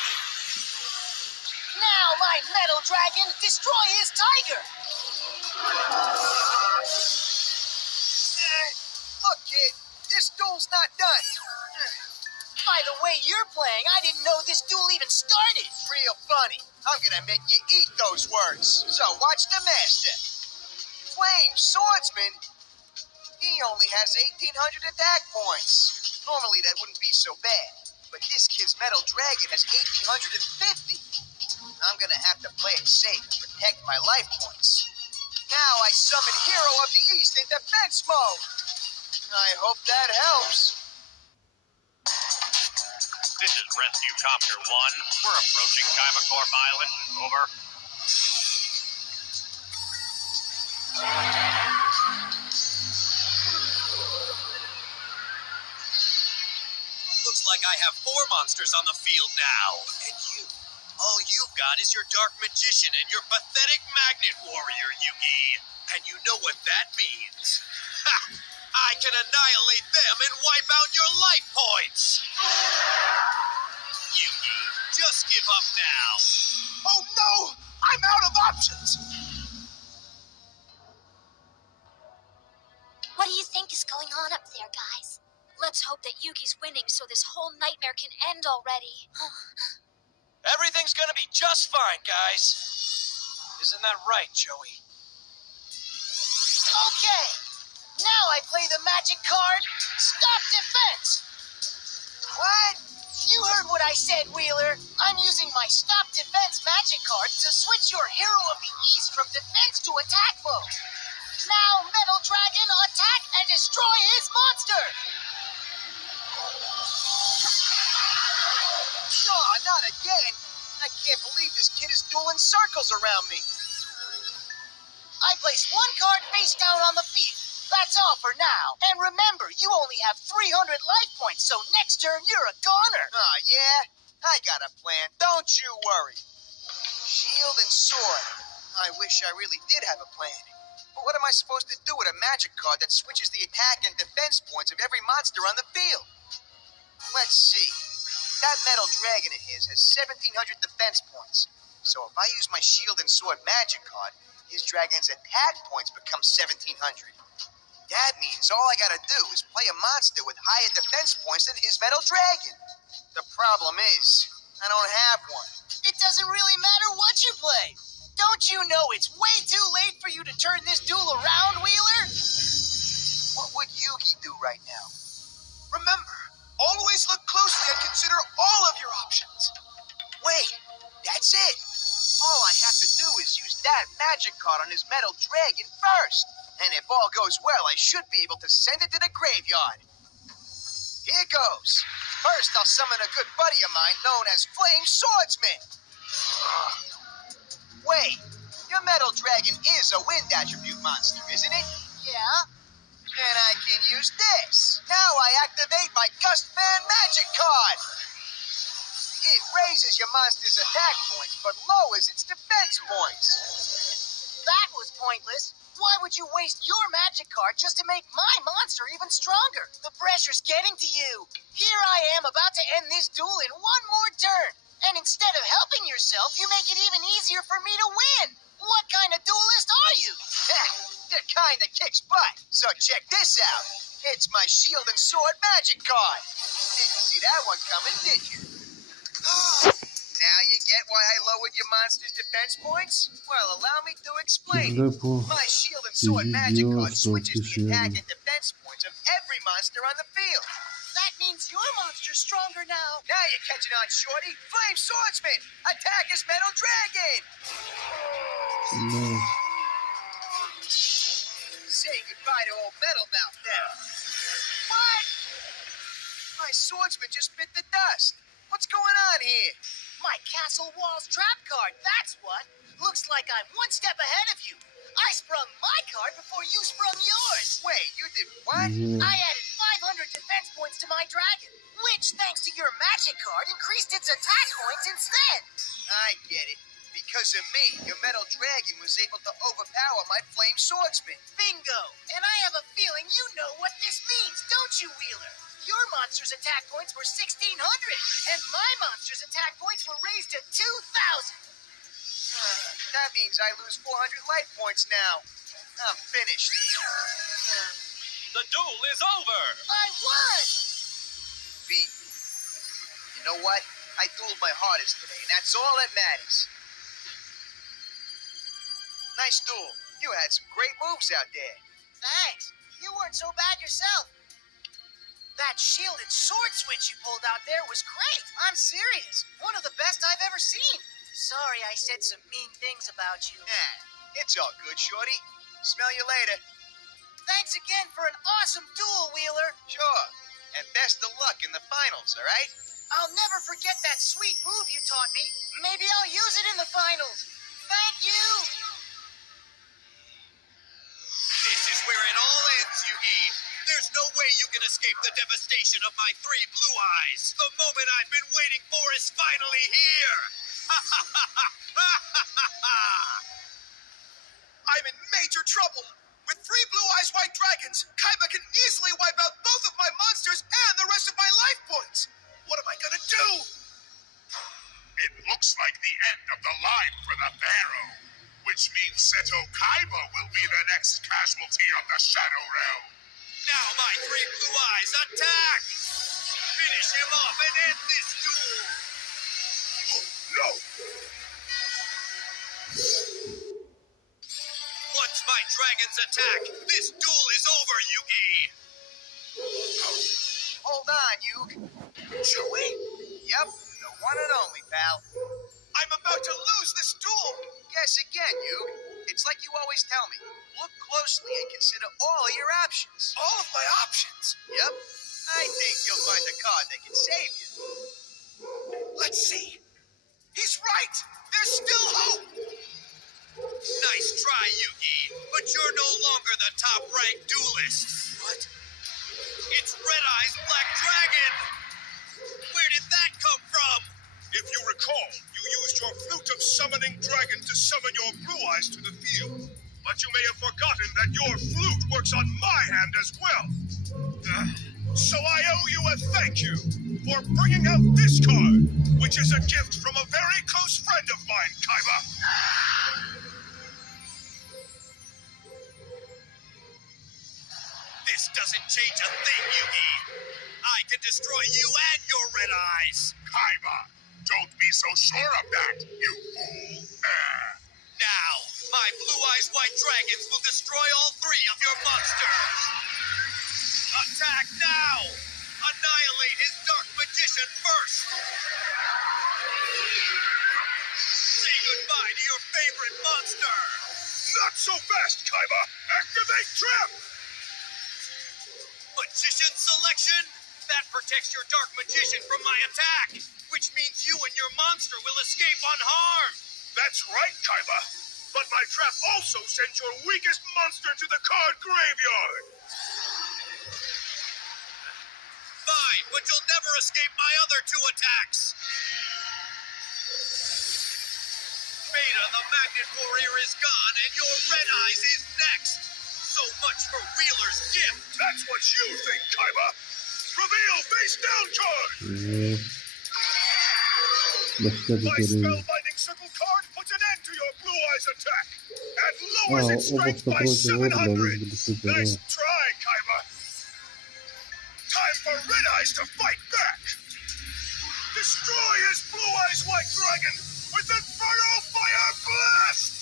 Dragon! Now my Metal Dragon destroy his tiger! Look, kid, this duel's not done. By the way you're playing, I didn't know this duel even started. Real funny. I'm gonna make you eat those words. So watch the master. Flame Swordsman? He only has 1,800 attack points. Normally that wouldn't be so bad. But this kid's Metal Dragon has 1,850. I'm gonna have to play it safe and protect my life points. Now I summon Hero of the East in defense mode. I hope that helps. This is Rescue Copter 1. We're approaching Chimacorp Island. Over. Looks like I have 4 monsters on the field now. And you. All you've got is your Dark Magician and your pathetic Magnet Warrior, Yugi. And you know what that means. Ha! I can annihilate them and wipe out your life points. Yugi, just give up now. Oh no! I'm out of options! What do you think is going on up there, guys? Let's hope that Yugi's winning so this whole nightmare can end already. Everything's gonna be just fine, guys. Isn't that right, Joey? Okay, now I play the magic card, Stop Defense. What? You heard what I said, Wheeler. I'm using my Stop Defense magic card to switch your Hero of the East from defense to attack mode. Now, Metal Dragon, attack and destroy his monster! Oh, not again! I can't believe this kid is dueling circles around me. I place one card face down on the field. That's all for now. And remember, you only have 300 life points, so next turn you're a goner. Oh, yeah? I got a plan. Don't you worry. Shield and sword. I wish I really did have a plan. But what am I supposed to do with a magic card that switches the attack and defense points of every monster on the field? Let's see. That Metal Dragon of his has 1,700 defense points. So if I use my shield and sword magic card, his dragon's attack points become 1,700. That means all I gotta do is play a monster with higher defense points than his Metal Dragon. The problem is, I don't have one. It doesn't really matter what you play. Don't you know it's way too late for you to turn this duel around, Wheeler? What would Yugi do right now? Remember, always look closely and consider all of your options. Wait, that's it. All I have to do is use that magic card on his Metal Dragon first. And if all goes well, I should be able to send it to the graveyard. Here goes. First, I'll summon a good buddy of mine known as Flame Swordsman. Wait, your Metal Dragon is a wind attribute monster, isn't it? Yeah? Then I can use this. Now I activate my Gust Fan magic card. It raises your monster's attack points, but lowers its defense points. That was pointless. Why would you waste your magic card just to make my monster even stronger? The pressure's getting to you. Here I am about to end this duel in one more turn. And instead of helping yourself, you make it even easier for me to win. What kind of duelist are you? The kind that kicks butt. So check this out. It's my shield and sword magic card. Didn't see that one coming, did you? Now you get why I lowered your monster's defense points? Well, allow me to explain. My shield and sword magic card switches the attack and defense points of every monster on the field. That means your monster's stronger now. Now you're catching on, Shorty. Flame Swordsman! Attack his Metal Dragon! Say goodbye to old Metal Mouth now. What? My swordsman just bit the dust. What's going on here? My Castle Walls trap card, that's what. Looks like I'm one step ahead of you. I sprung my card before you sprung yours. Wait, you did what? I added 500 defense points to my dragon, which, thanks to your magic card, increased its attack points instead. I get it. Because of me, your Metal Dragon was able to overpower my Flame Swordsman. Bingo! And I have a feeling you know what this means, don't you, Wheeler? Your monster's attack points were 1,600, and my monster's attack points were means I lose 400 life points now. I'm finished. The duel is over! I won! Beat me. You know what? I dueled my hardest today, and that's all that matters. Nice duel. You had some great moves out there. Thanks. You weren't so bad yourself. That shielded sword switch you pulled out there was great. I'm serious. One of the best I've ever seen. Sorry I said some mean things about you. Nah, it's all good, Shorty. Smell you later. Thanks again for an awesome duel, Wheeler. Sure. And best of luck in the finals, all right? I'll never forget that sweet move you taught me. Maybe I'll use it in the finals. Thank you. This is where it all ends, Yugi. There's no way you can escape the devastation of my three blue eyes. The moment I've been waiting for is finally here. I'm in major trouble. With 3 Blue Eyes White Dragons, Kaiba can easily wipe out both of my monsters and the rest of my life points. What am I gonna do? It looks like the end of the line for the Pharaoh, which means Seto Kaiba will be the next casualty of the Shadow Realm. Now my three blue eyes attack! Finish him off and end this duel! No! Once my dragons attack, this duel is over, Yugi! Hold on, Yug. Joey, Yep, the one and only, pal. I'm about to lose this duel. Guess again, Yug. It's like you always tell me. Look closely and consider all of your options. All of my options. Yep. I think you'll find a card that can save you. Let's see. He's right. There's still hope. Nice try, Yugi, but you're no longer the top-ranked duelist. What? It's Red Eye's Black Dragon! Where did that come from? If you recall, you used your flute of summoning dragon to summon your blue eyes to the field. But you may have forgotten that your flute works on my hand as well. So I owe you a thank you for bringing out this card, which is a gift from a very close friend of mine, Kaiba. This doesn't change a thing, Yugi. I can destroy you and your red eyes. Kaiba, don't be so sure of that, you fool. Now, my blue eyes white dragons will destroy all 3 of your monsters. Attack now! Annihilate his dark magician first. Say goodbye to your favorite monster. Not so fast, Kaiba. Activate Trap! Magician selection? That protects your dark magician from my attack, which means you and your monster will escape unharmed. That's right, Kaiba. But my trap also sends your weakest monster to the card graveyard. Fine, but you'll never escape my other 2 attacks. Beta, the Magnet Warrior, is gone, and your Red Eyes is next. So much for Wheeler's gift. That's what you think, Kaiba. Reveal face down card. My spellbinding circle card puts an end to your blue eyes attack and lowers its strength by 700. Nice try, Kaiba. Time for Red Eyes to fight back. Destroy his blue eyes white dragon with Inferno Fire Blast.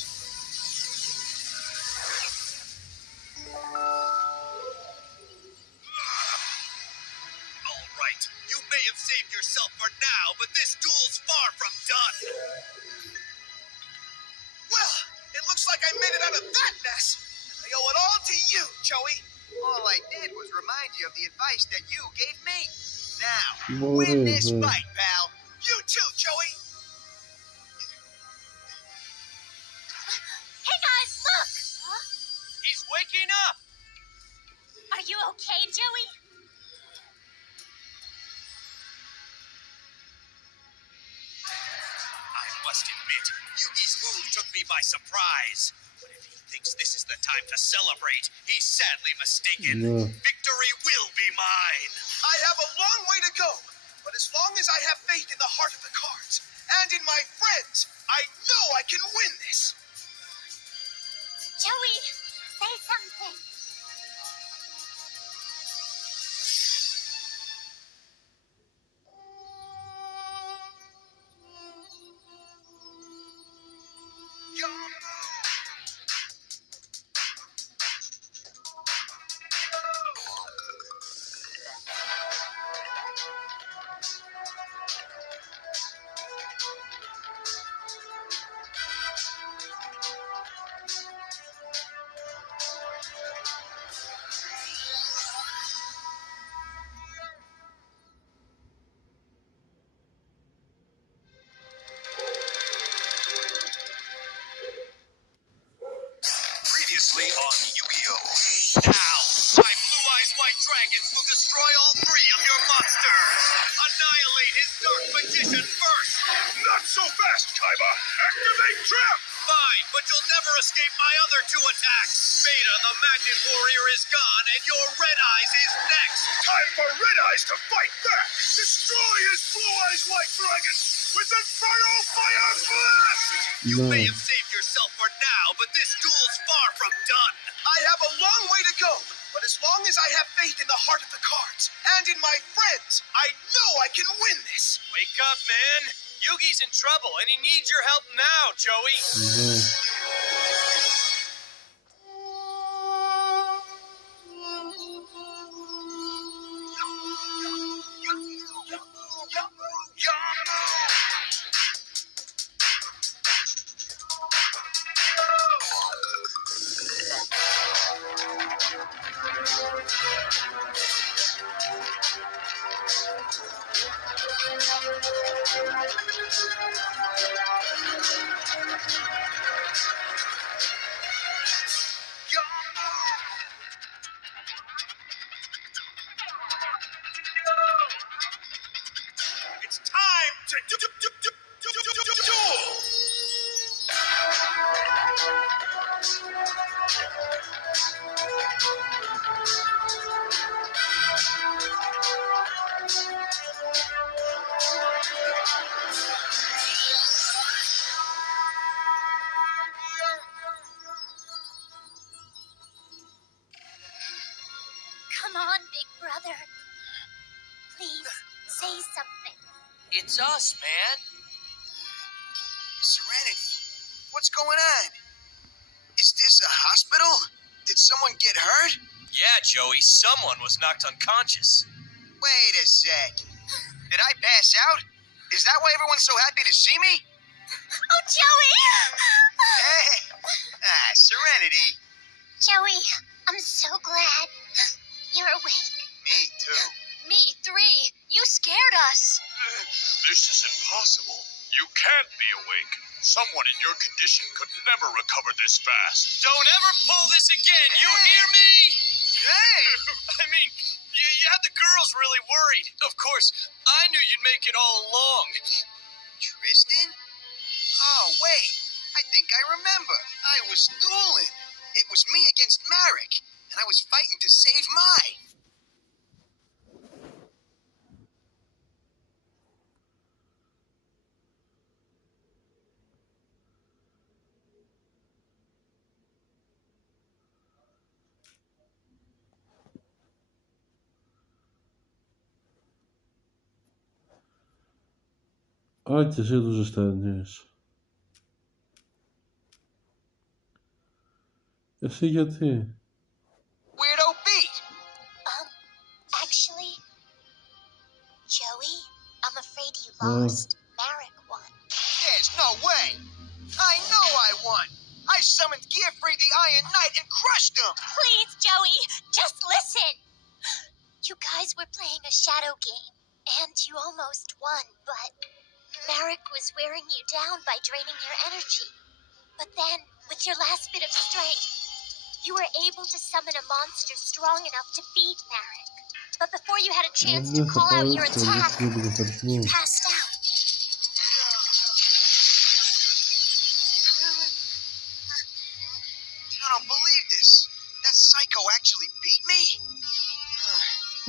All right, you may have saved yourself for now, but this duel's far from done. Well, it looks like I made it out of that mess. I owe it all to you, Joey. All I did was remind you of the advice that you gave me. Now, win this fight, pal. You too, Joey. Hey guys, look! Huh? He's waking up. Are you okay, Joey? I must admit, Yugi's move took me by surprise. But if he thinks this is the time to celebrate, he's sadly mistaken. Victory will be mine. I have a long way to go, but as long as I have faith in the heart of the cards and in my friends, I know I can win this. Joey, say something. Previously on Yu-Gi-Oh! Now, my Blue Eyes White Dragons will destroy all three of your monsters. Annihilate his Dark Magician first. Not so fast, Kaiba! Activate Trap! Fine, but you'll never escape my other two attacks. Beta, the Magnet Warrior, is gone, and your Red Eyes is next. Time for Red Eyes to fight back! Destroy his Blue Eyes White Dragon with Inferno Fire Blast! You No. may have saved yourself for now, but this duel's far from done. I have a long way to go, but as long as I have faith in the heart of the cards and in my friends, I know I can win this. Wake up, man. Yugi's in trouble, and he needs your help now, Joey. No. It's time to duel! Come on, big brother. Please, say something. It's us, man. Serenity, what's going on? Is this a hospital? Did someone get hurt? Yeah, Joey, someone was knocked unconscious. Wait a sec. Did I pass out? Is that why everyone's so happy to see me? Oh, Joey! Hey! Serenity. Joey, I'm so glad you're awake. Me too. Me, 3. You scared us. This is impossible. You can't be awake. Someone in your condition could never recover this fast. Don't ever pull this again, you hear me? Hey! I mean, you had the girls really worried. Of course, I knew you'd make it all along. Tristan? Oh, wait. I think I remember. I was dueling. It was me against Marek, and I was fighting to save Mai. Ale ty się dużo staniesz. Jeszcze ty. Weirdo beat. Actually, Joey, I'm afraid you Oh. lost. Marek won. There's no way. I know I won. I summoned Gearfree the Iron Knight and crushed him. Please, Joey, just listen. You guys were playing a shadow game, and you almost won, but Marek was wearing you down by draining your energy. But then, with your last bit of strength, you were able to summon a monster strong enough to beat Marek. But before you had a chance to Nie call out your zapalę, attack, nie będę you nie. passed out. I don't believe this. That psycho actually beat me?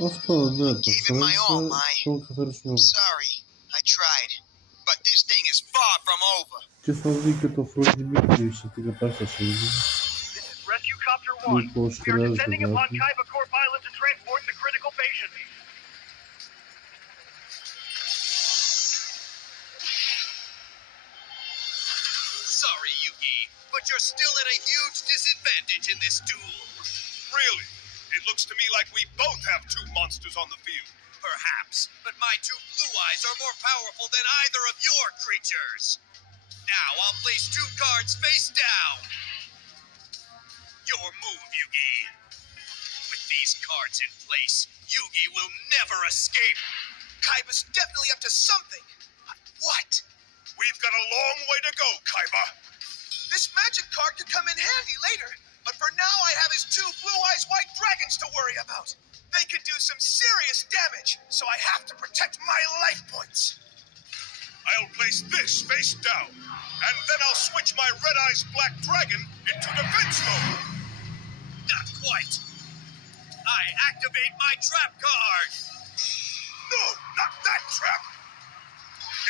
Ospalone, Gave it my all, to Mai. tą kaferyczną. Sorry. I tried. But this thing is far from over. Gdzie są liki, to wchodzi mi jeszcze tego pasa się. The 1. Bir poster We are yazdı descending upon zaten. Kaiba Core Pilot to transport the critical patient. Sorry, Yugi, but you're still at a huge disadvantage in this duel. Really? It looks to me like we both have two monsters on the field. Perhaps, but my two blue eyes are more powerful than either of your creatures. Now I'll place two cards face down. Your move, Yugi. With these cards in place, Yugi will never escape. Kaiba's definitely up to something. What? We've got a long way to go, Kaiba. This magic card could come in handy later, but for now I have his two Blue Eyes White Dragons to worry about. They could do some serious damage, so I have to protect my life points. I'll place this face down, and then I'll switch my Red Eyes Black Dragon into defense mode. Not quite. I activate my trap card. No, not that trap.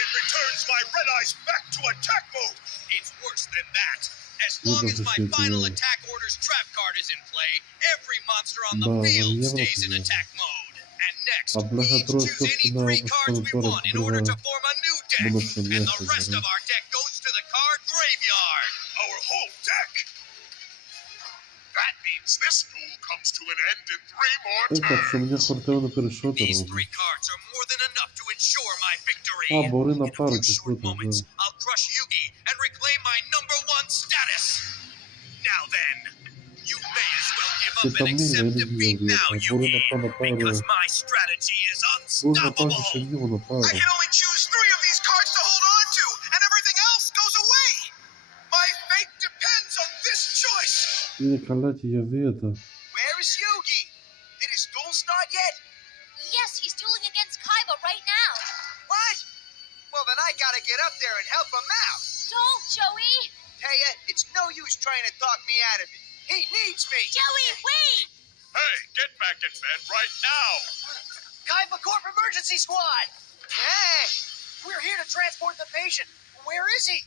It returns my Red Eyes back to attack mode. It's worse than that. As long as my final attack order's trap card is in play, every monster on the field stays in attack mode. And next, we each choose any three cards we want in order to form a new deck. And the rest of our deck goes to the card graveyard. Our whole deck. That means this duel comes to an end in 3 more Так, що мені хватило на перешоти These робити. three cards are more than enough to ensure my victory. А, бори на In a пару few чи short що там, moments, да. I'll crush Yugi and reclaim my #1 status. Now then, you may as well give Це up там and ні, accept я не defeat знаю, now, як. Бори Yugi, на пару. because my strategy is Бори на пару, що unstoppable. в нього на пару. I can only choose 3 of these cards to hold on to, and everything else goes away. My fate depends on this choice. Ні, каляті, я віта. Where is Yugi? Did his duel start yet? Yes, he's dueling against Kaiba right now. What? Well, then I gotta get up there and help him out. Don't, Joey! Taya, it's no use trying to talk me out of it. He needs me. Joey, wait! Hey, get back in bed right now. Kaiba Corp Emergency Squad! Hey, We're here to transport the patient. Where is he?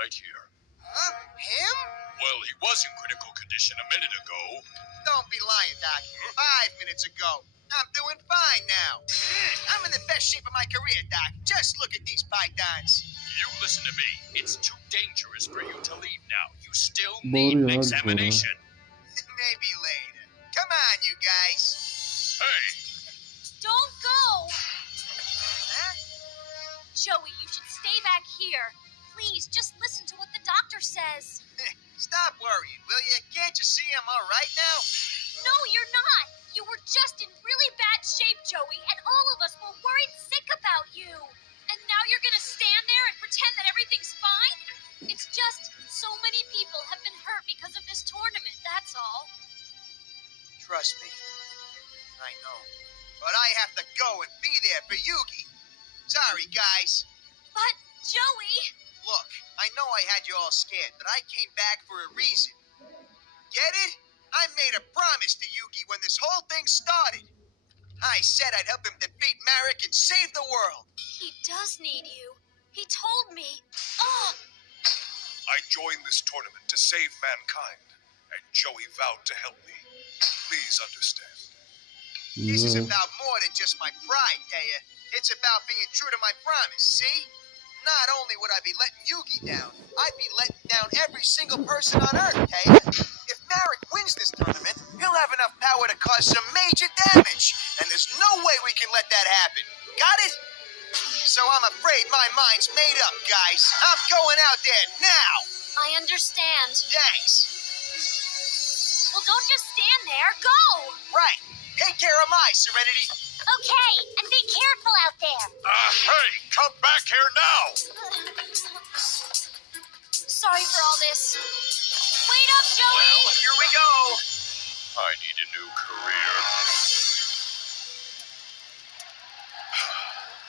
Right here. huh? Him? Well, he was in critical condition a minute ago. Don't be lying, Doc. 5 minutes ago. I'm doing fine now. I'm in the best shape of my career, Doc. Just look at these pythons. You listen to me. It's too dangerous for you to leave now. You still Bori, need an hadi examination. Maybe later. Come on, you guys. Hey, Don't go! Huh? Joey, you should stay back here. Please, just listen to what the doctor says. Stop worrying, will you? Can't you see I'm all right now? No, you're not. You were just in really bad shape, Joey, and all of us were worried sick about you. And now you're gonna stand there and pretend that everything's fine? It's just so many people have been hurt because of this tournament, that's all. Trust me. I know. But I have to go and be there for Yugi. Sorry, guys. But, Joey... Look, I know I had you all scared, but I came back for a reason. Get it? I made a promise to Yugi when this whole thing started. I said I'd help him defeat Marek and save the world. He does need you. He told me. Oh, I joined this tournament to save mankind, and Joey vowed to help me. Please understand. This is Ve about more than just my pride, Taya. It's about being true to my promise, see? Not only would I be letting Yugi down, I'd be letting down every single person on Earth, Taya. If Marek wins this tournament, he'll have enough power to cause some major damage. And there's no way we can let that happen. Got it? So I'm afraid my mind's made up, guys. I'm going out there now. I understand. Thanks. Well, don't just stand there. Go! Right. Take care of my Serenity. Okay, and be careful out there. Hey, come back here now! Sorry for all this. Wait up, Joey! Well, here we go. I need a new career.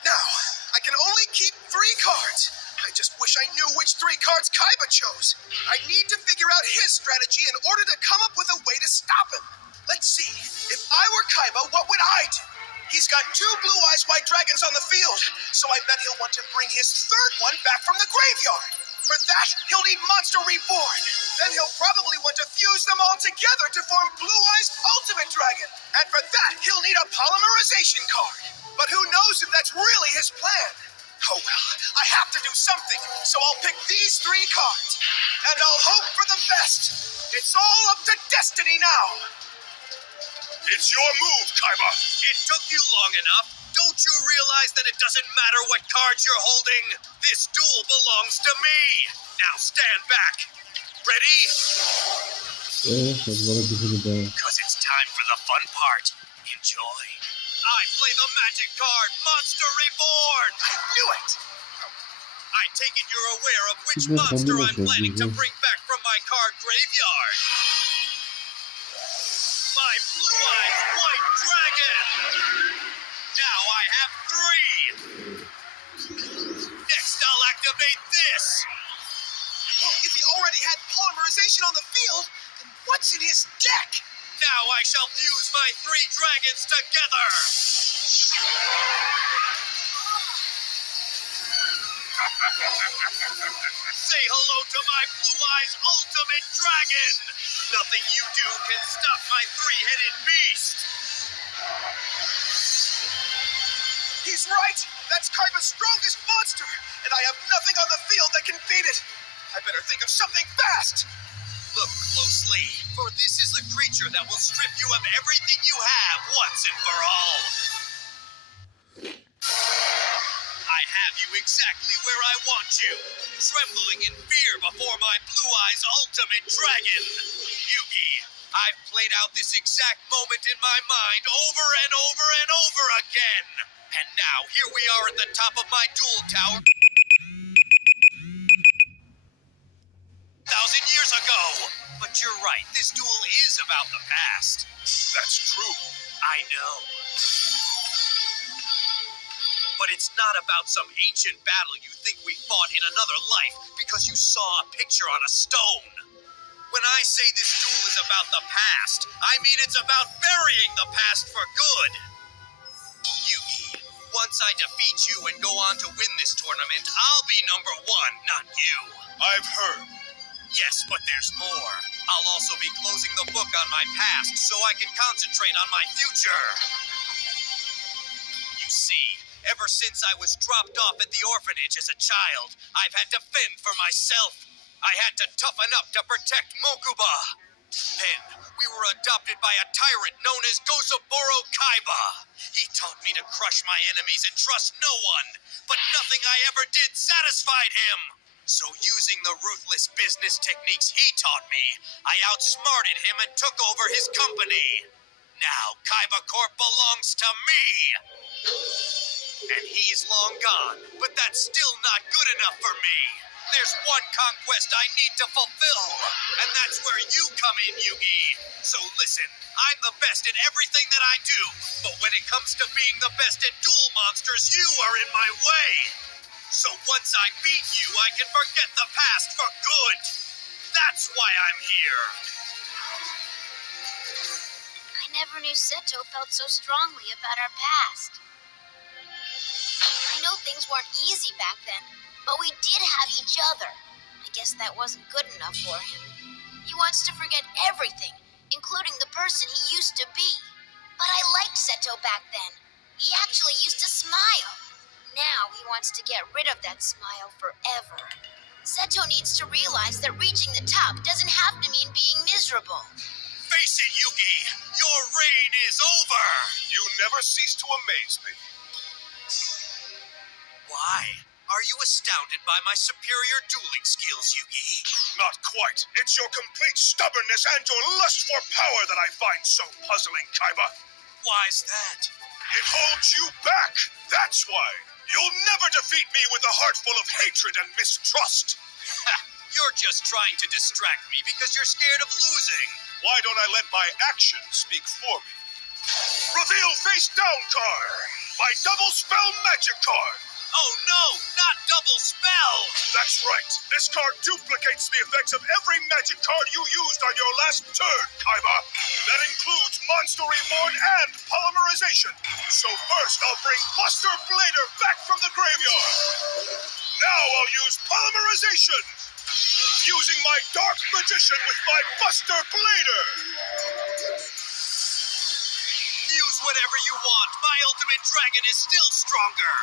Now, I can only keep 3 cards. I just wish I knew which 3 cards Kaiba chose. I need to figure out his strategy in order to come up with a way to stop him. Let's see. If I were Kaiba, what would I do? He's got 2 Blue Eyes White Dragons on the field, so I bet he'll want to bring his 3rd one back from the graveyard. For that, he'll need Monster Reborn. Then he'll probably want to fuse them all together to form Blue Eye's Ultimate Dragon. And for that, he'll need a polymerization card. But who knows if that's really his plan? Oh well, I have to do something, so I'll pick these 3 cards. And I'll hope for the best. It's all up to destiny now. It's your move, Kaiba. It took you long enough. Don't you realize that it doesn't matter what cards you're holding? This duel belongs to me. Now stand back. Ready? Hadi bana bir hızlı daha. Because it's time for the fun part. Enjoy. I play the magic card, Monster Reborn. I knew it. I take it you're aware of which Şimdi monster kombin I'm yapacağız planning to biz. bring back from my card graveyard. My Blue Eyes White Dragon. Now I have 3. Next, I'll activate this. If he already had polymerization on the field, then what's in his deck? Now I shall fuse my 3 dragons together. Say hello to my Blue Eyes Ultimate Dragon. Nothing you do can stop my 3-headed beast. He's right. That's Kaiba's strongest monster, and I have nothing on the field that can beat it. I better think of something fast. Look closely, for this is the creature that will strip you of everything you have once and for all. I have you exactly where I want you, trembling in fear before my Blue Eyes Ultimate Dragon. Yugi, I've played out this exact moment in my mind over and over and over again. And now here we are at the top of my duel tower. 1,000 years ago. But you're right, this duel is about the past. That's true. I know. But it's not about some ancient battle you think we fought in another life because you saw a picture on a stone. When I say this duel is about the past, I mean it's about burying the past for good. Yugi, once I defeat you and go on to win this tournament, I'll be number 1, not you. I've heard. Yes, but there's more. I'll also be closing the book on my past so I can concentrate on my future. You see, ever since I was dropped off at the orphanage as a child, I've had to fend for myself. I had to toughen up to protect Mokuba. Then, we were adopted by a tyrant known as Gozaburo Kaiba. He taught me to crush my enemies and trust no one, but nothing I ever did satisfied him. So using the ruthless business techniques he taught me, I outsmarted him and took over his company. Now Kaiba Corp belongs to me. And he's long gone, but that's still not good enough for me. There's one conquest I need to fulfill, and that's where you come in, Yugi. So listen, I'm the best at everything that I do, but when it comes to being the best at duel monsters, you are in my way. So once I beat you, I can forget the past for good. That's why I'm here. I never knew Seto felt so strongly about our past. I know things weren't easy back then, but we did have each other. I guess that wasn't good enough for him. He wants to forget everything, including the person he used to be. But I liked Seto back then. He actually used to smile. Now he wants to get rid of that smile forever. Seto needs to realize that reaching the top doesn't have to mean being miserable. Face it, Yugi, your reign is over. You never cease to amaze me. Why? Are you astounded by my superior dueling skills, Yugi? Not quite. It's your complete stubbornness and your lust for power that I find so puzzling, Kaiba. Why's that? It holds you back. That's why. You'll never defeat me with a heart full of hatred and mistrust. Ha! You're just trying to distract me because you're scared of losing. Why don't I let my actions speak for me? Reveal face down card. My double spell magic card. Oh no, not double spell! That's right. This card duplicates the effects of every magic card you used on your last turn, Kaiba. That includes Monster Reborn and Polymerization. So first, I'll bring Buster Blader back from the graveyard. Now I'll use polymerization! Fusing my Dark Magician with my Buster Blader! Use whatever you want. My Ultimate Dragon is still stronger.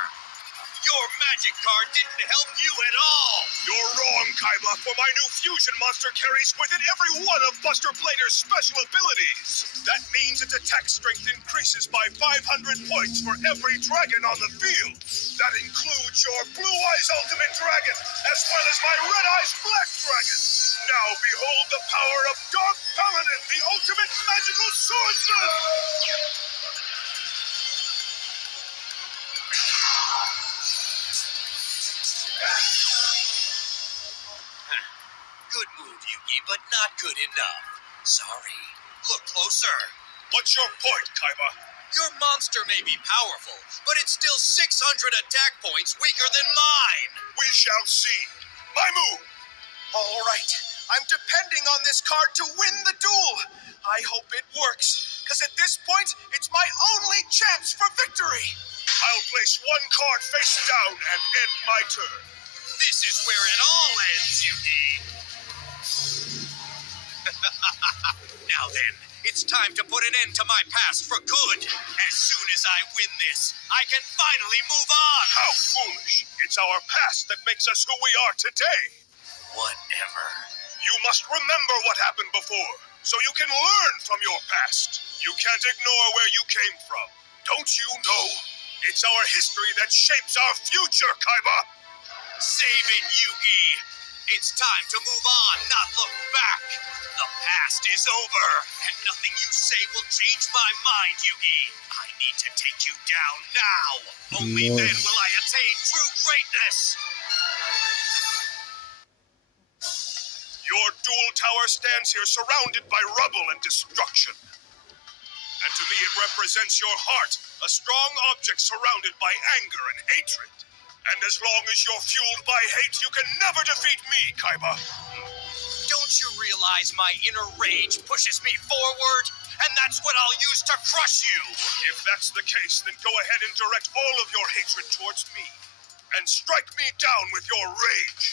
Your magic card didn't help you at all. You're wrong, Kaiba, for my new fusion monster carries within every one of Buster Blader's special abilities. That means its attack strength increases by 500 points for every dragon on the field. That includes your Blue Eyes Ultimate Dragon, as well as my Red Eyes Black Dragon. Now behold the power of Dark Paladin, the ultimate magical swordsman! Good move, Yugi, but not good enough. Sorry. Look closer. What's your point, Kaiba? Your monster may be powerful, but it's still 600 attack points weaker than mine. We shall see. My move! All right. I'm depending on this card to win the duel. I hope it works, because at this point, it's my only chance for victory. I'll place one card face down and end my turn. This is where it all ends, Yugi. Now then, it's time to put an end to my past for good. As soon as I win this, I can finally move on. How foolish. It's our past that makes us who we are today. Whatever. You must remember what happened before, so you can learn from your past. You can't ignore where you came from. Don't you know? It's our history that shapes our future, Kaiba. Save it, Yugi. It's time to move on, not look back. The past is over, and nothing you say will change my mind, Yugi. I need to take you down now. Only then will I attain true greatness. Your duel tower stands here surrounded by rubble and destruction. And to me it represents your heart, a strong object surrounded by anger and hatred. And as long as you're fueled by hate, you can never defeat me, Kaiba. Don't you realize my inner rage pushes me forward? And that's what I'll use to crush you. If that's the case, then go ahead and direct all of your hatred towards me. And strike me down with your rage.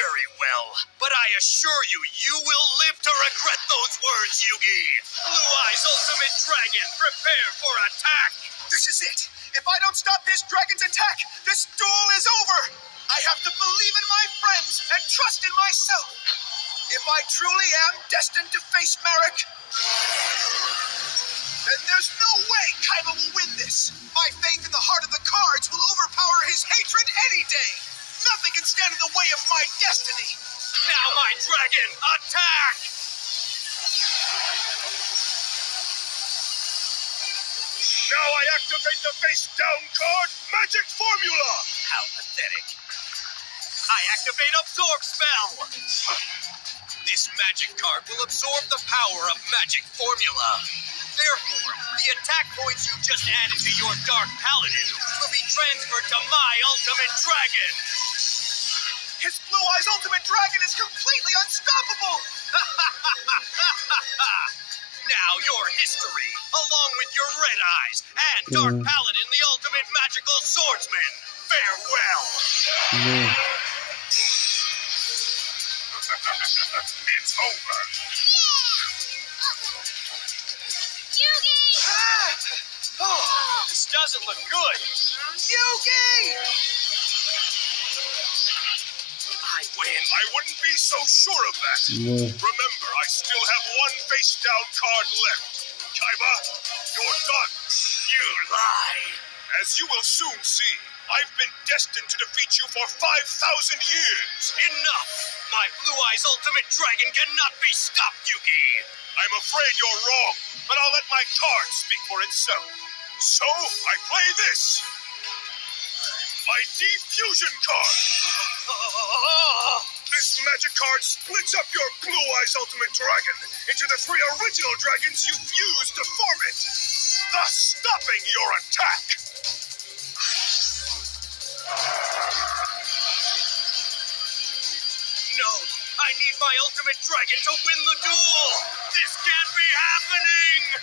Very well, but I assure you, you will live to regret those words, Yugi. Blue Eyes Ultimate Dragon, prepare for attack. This is it. If I don't stop this dragon's attack, this duel is over. I have to believe in my friends and trust in myself. If I truly am destined to face Marek, then there's no way Kaiba will win this. My faith in the heart of the cards will overpower his hatred any day. Nothing can stand in the way of my destiny. Now, my dragon, attack! Now I activate the face-down card, Magic Formula! How pathetic. I activate Absorb Spell! This magic card will absorb the power of Magic Formula. Therefore, the attack points you just added to your Dark Paladin will be transferred to my Ultimate Dragon! His Blue Eyes Ultimate Dragon is completely unstoppable! Now your history, along with your Red Eyes and Dark Paladin, the ultimate magical swordsman. Farewell! It's over. Yugi! This doesn't look good. Yugi! I win. I wouldn't be so sure of that. Remember, I still have one face-down card left. Kaiba, you're done. You lie. As you will soon see, I've been destined to defeat you for 5,000 years. Enough! My Blue Eyes Ultimate Dragon cannot be stopped, Yugi. I'm afraid you're wrong, but I'll let my card speak for itself. So, I play this. My Defusion card. This magic card splits up your Blue Eyes Ultimate Dragon into the 3 original dragons you fused to form it, thus stopping your attack. No, I need my Ultimate Dragon to win the duel. This can't be happening.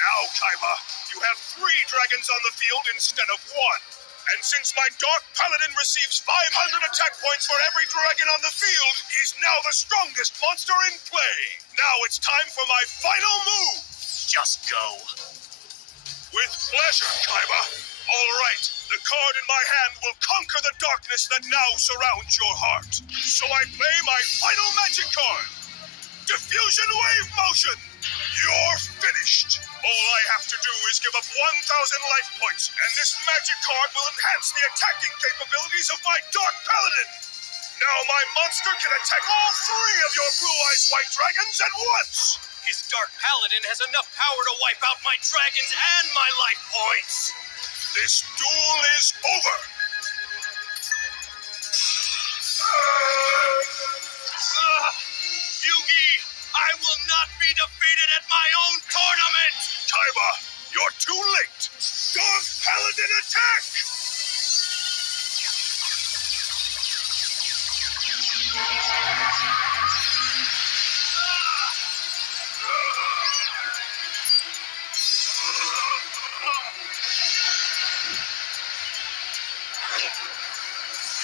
Now, Kaiba, you have 3 dragons on the field instead of 1. And since my Dark Paladin receives 500 attack points for every dragon on the field, he's now the strongest monster in play. Now it's time for my final move. Just go. With pleasure, Kaiba. All right, the card in my hand will conquer the darkness that now surrounds your heart. So I play my final magic card. Diffusion Wave Motion. You're finished. All I have to do is give up 1,000 life points, and this magic card will enhance the attacking capabilities of my Dark Paladin. Now my monster can attack all 3 of your Blue Eyes White Dragons at once. His Dark Paladin has enough power to wipe out my dragons and my life points. This duel is over. Yugi, I will not be defeated at my own tournament! Kaiba, you're too late. Dark Paladin attack!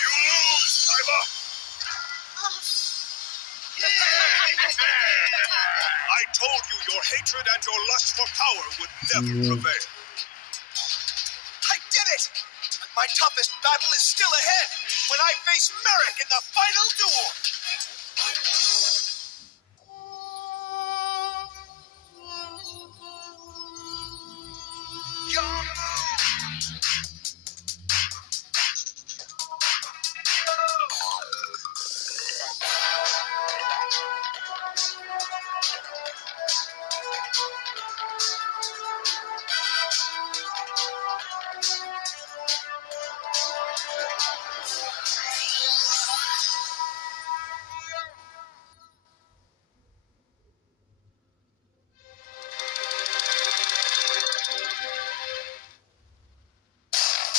You lose, Kaiba. I told you your hatred and your lust for power would never prevail. I did it! But my toughest battle is still ahead when I face Merrick in the final duel!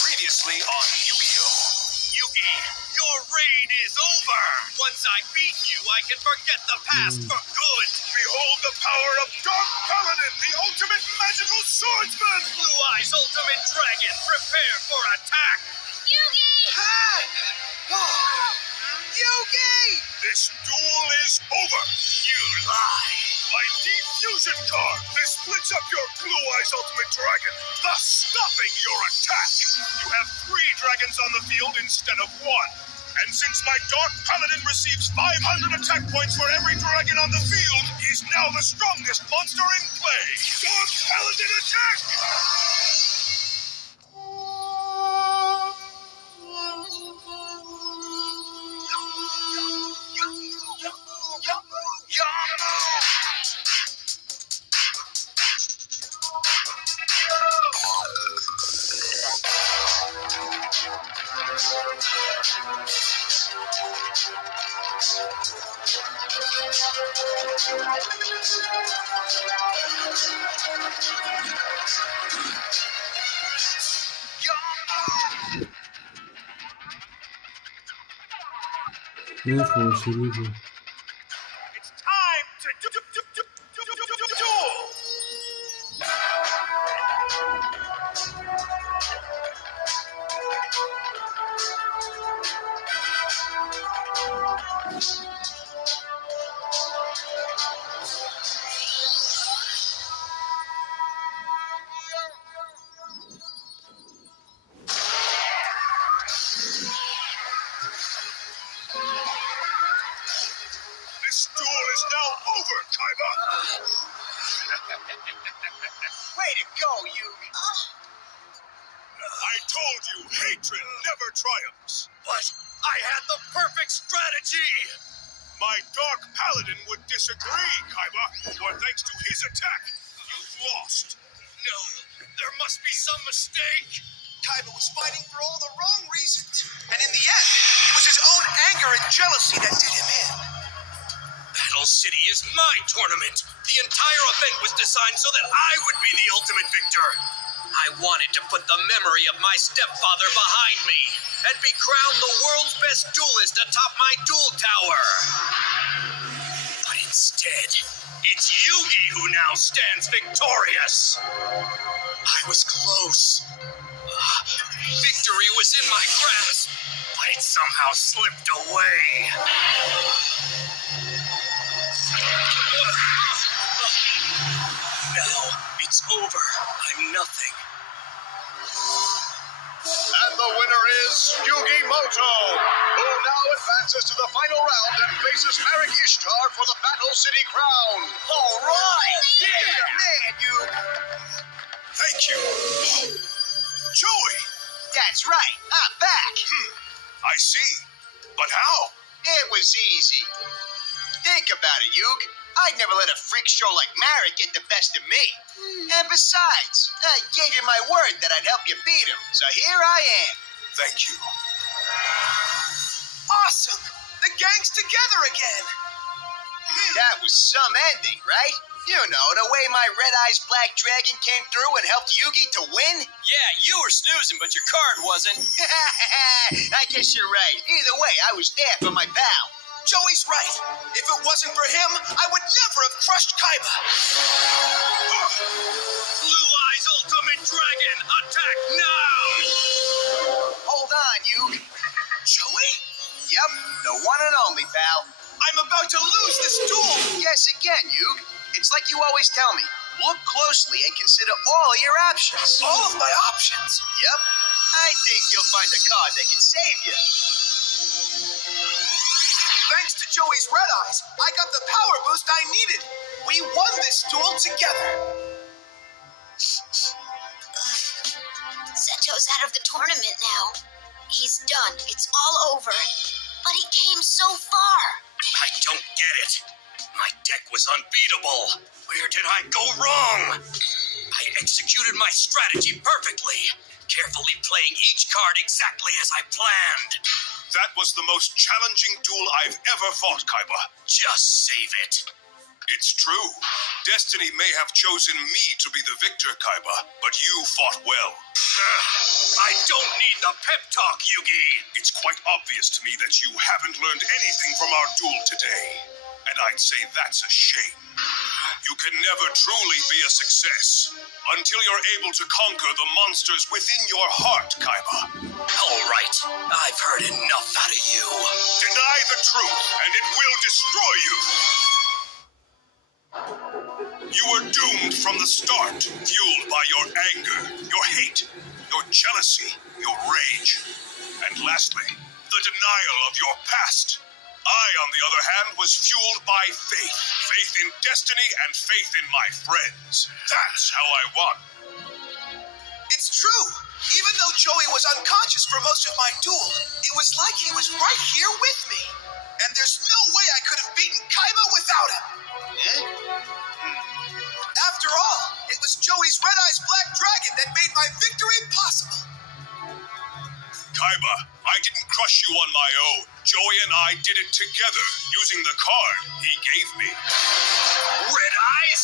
Previously on Yu-Gi-Oh! Yugi, your reign is over! Once I beat you, I can forget the past for good! Behold the power of Dark Paladin, the ultimate magical swordsman! Blue Eyes Ultimate Dragon, prepare for attack! Yugi! Yugi! This duel is over. You lie! My Diffusion card, this splits up your Blue Eyes Ultimate Dragon, thus stopping your attack. You have 3 dragons on the field instead of 1. And since my Dark Paladin receives 500 attack points for every dragon on the field, he's now the strongest monster in play. Dark Paladin attack! Эх, Василий. It's time to duel! This duel is now over, Kaiba! Way to go, Yugi. I told you, hatred never triumphs. But I had the perfect strategy! My Dark Paladin would disagree, Kaiba, for thanks to his attack, you've lost. No, there must be some mistake! Kaiba was fighting for all the wrong reasons. And in the end, it was his own anger and jealousy that did him in. Battle City is my tournament! The entire event was designed so that I would be the ultimate victor! I wanted to put the memory of my stepfather behind me and be crowned the world's best duelist atop my duel tower! But instead, it's Yugi who now stands victorious! I was close. Victory was in my grasp, but it somehow slipped away. Now it's over. I'm nothing. And the winner is Yugi Moto, who now advances to the final round and faces Marek Ishtar for the Battle City crown. All right! Yeah, man, you... Thank you. Joey! That's right, I'm back. I see. But how? It was easy. Think about it, Yug. I'd never let a freak show like Marek get the best of me. And besides, I gave you my word that I'd help you beat him. So here I am. Thank you. Awesome! The gang's together again. That was some ending, right? You know, the way my Red Eyes Black Dragon came through and helped Yugi to win? Yeah, you were snoozing, but your card wasn't. I guess you're right. Either way, I was there for my pal. Joey's right. If it wasn't for him, I would never have crushed Kaiba. Blue Eyes Ultimate Dragon, attack now! Hold on, Yug. Joey? Yep, the one and only, pal. I'm about to lose this duel. Yes, again, Yug. It's like you always tell me. Look closely and consider all your options. All of my options. Yep. I think you'll find a card that can save you. Thanks to Joey's Red Eyes, I got the power boost I needed. We won this duel together. Zeto's out of the tournament now. He's done. It's all over. But he came so far. I don't get it. My deck was unbeatable. Where did I go wrong? I executed my strategy perfectly, carefully playing each card exactly as I planned. That was the most challenging duel I've ever fought, Kaiba. Just save it. It's true. Destiny may have chosen me to be the victor, Kaiba, but you fought well. I don't need the pep talk, Yugi. It's quite obvious to me that you haven't learned anything from our duel today. And I'd say that's a shame. You can never truly be a success until you're able to conquer the monsters within your heart, Kaiba. All right, I've heard enough out of you. Deny the truth, and it will destroy you. You were doomed from the start, fueled by your anger, your hate, your jealousy, your rage, and lastly, the denial of your past. I, on the other hand, was fueled by faith. Faith in destiny and faith in my friends. That's how I won. It's true. Even though Joey was unconscious for most of my duel, it was like he was right here with me. And there's no way I could have beaten Kaiba without him. After all, it was Joey's Red Eyes Black Dragon that made my victory possible. Kaiba, I didn't crush you on my own. Joey and I did it together, using the card he gave me. Red Eyes?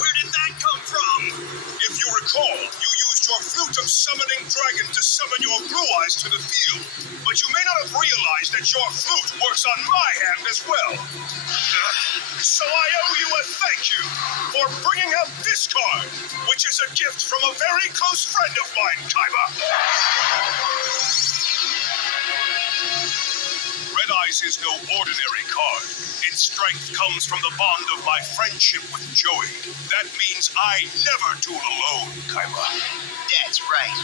Where did that come from? If you recall, you used your flute of summoning dragon to summon your blue eyes to the field. But you may not have realized that your flute works on my hand as well. So I owe you a thank you for bringing out this card, which is a gift from a very close friend of mine, Kaiba. Red Eyes is no ordinary card. Its strength comes from the bond of my friendship with Joey. That means I never duel alone, Kaiba. That's right.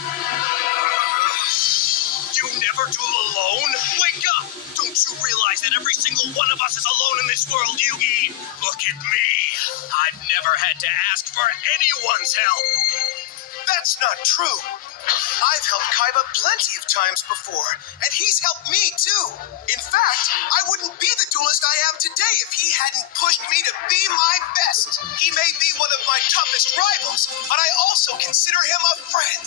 You never duel alone? Wake up! Don't you realize that every single one of us is alone in this world, Yugi? Look at me. I've never had to ask for anyone's help. That's not true. I've helped Kaiba plenty of times before, and he's helped me too. In fact, I wouldn't be the duelist I am today if he hadn't pushed me to be my best. He may be one of my toughest rivals, but I also consider him a friend.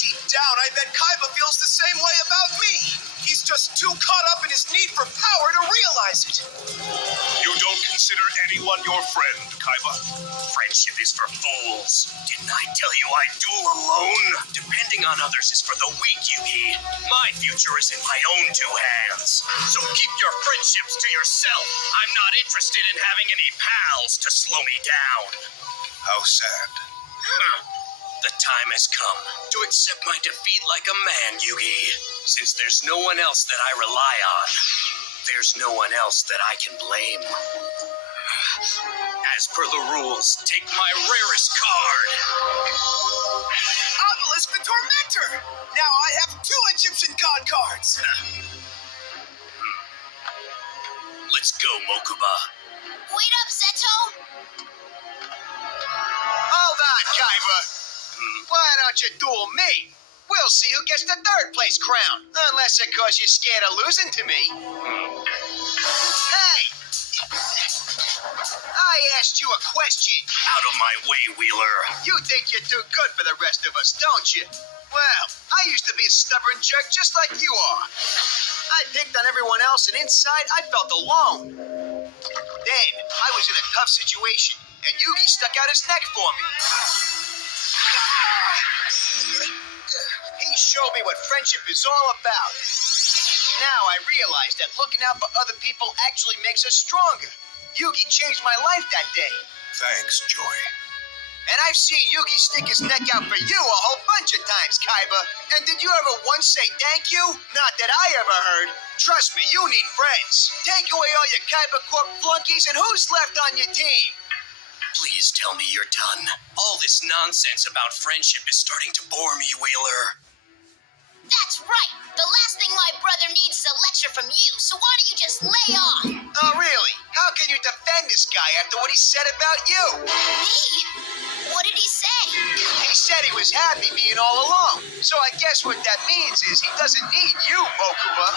Deep down, I bet Kaiba feels the same way about me. He's just too caught up in his need for power to realize it. You don't consider anyone your friend, Kaiba? Friendship is for fools. Didn't I tell you I duel alone? Depending on others is for the weak, Yugi. My future is in my own two hands. So keep your friendships to yourself. I'm not interested in having any pals to slow me down. How sad. The time has come to accept my defeat like a man, Yugi. Since there's no one else that I rely on, there's no one else that I can blame. As per the rules, take my rarest card. Obelisk the Tormentor! Now I have 2 Egyptian god cards! Let's go, Mokuba. Wait up, Seto! Hold on, Kaiba. Why don't you duel me? We'll see who gets the 3rd place crown. Unless, of course, you're scared of losing to me. Hey! I asked you a question. Out of my way, Wheeler. You think you're too good for the rest of us, don't you? Well, I used to be a stubborn jerk just like you are. I picked on everyone else, and inside, I felt alone. Then, I was in a tough situation, and Yugi stuck out his neck for me. He showed me what friendship is all about. Now I realize that looking out for other people actually makes us stronger. Yugi changed my life that day. Thanks, Joy. And I've seen Yugi stick his neck out for you a whole bunch of times, Kaiba. And did you ever once say thank you? Not that I ever heard. Trust me, you need friends. Take away all your Kaiba Corp flunkies, and who's left on your team? Please tell me you're done. All this nonsense about friendship is starting to bore me, Wheeler. That's right! The last thing my brother needs is a lecture from you, so why don't you just lay off? Oh, really? How can you defend this guy after what he said about you? Me? What did he say? He said he was happy being all alone. So I guess what that means is he doesn't need you, Mokuba.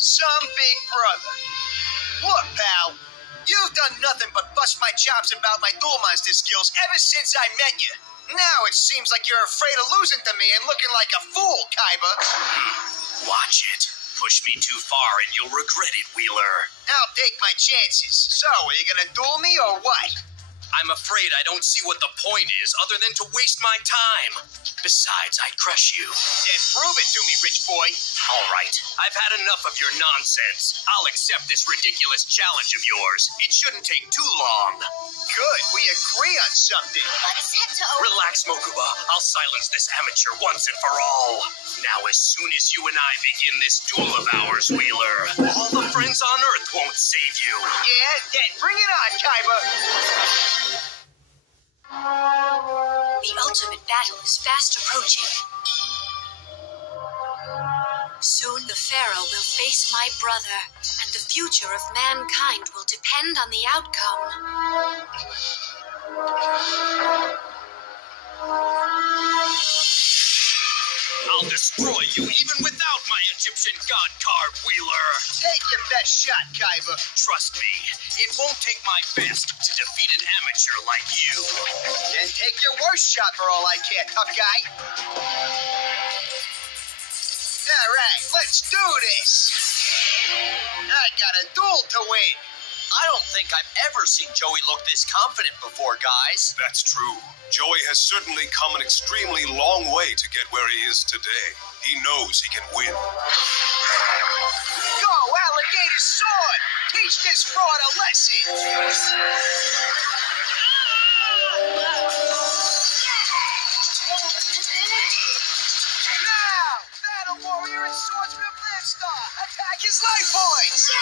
Some big brother. Look, pal. You've done nothing but bust my chops about my Duel Monster skills ever since I met you. Now it seems like you're afraid of losing to me and looking like a fool, Kaiba. Watch it. Push me too far and you'll regret it, Wheeler. I'll take my chances. So, are you gonna duel me or what? I'm afraid I don't see what the point is other than to waste my time. Besides, I'd crush you. Then prove it to me, rich boy. All right, I've had enough of your nonsense. I'll accept this ridiculous challenge of yours. It shouldn't take too long. Good, we agree on something. But Seto... Relax, Mokuba. I'll silence this amateur once and for all. Now, as soon as you and I begin this duel of ours, Wheeler, all the friends on Earth won't save you. Yeah, then bring it on, Kaiba. The ultimate battle is fast approaching. Soon the Pharaoh will face my brother, and the future of mankind will depend on the outcome. I'll destroy you even without my Egyptian god card, Wheeler. Take your best shot, Kaiba. Trust me, it won't take my best to defeat an amateur like you. Then take your worst shot for all I care, tough guy. All right, let's do this. I got a duel to win. I don't think I've ever seen Joey look this confident before, guys. That's true. Joey has certainly come an extremely long way to get where he is today. He knows he can win. Go, Alligator Sword! Teach this fraud a lesson! Now, Battle Warrior and Swordsman of Landstar, attack his life points!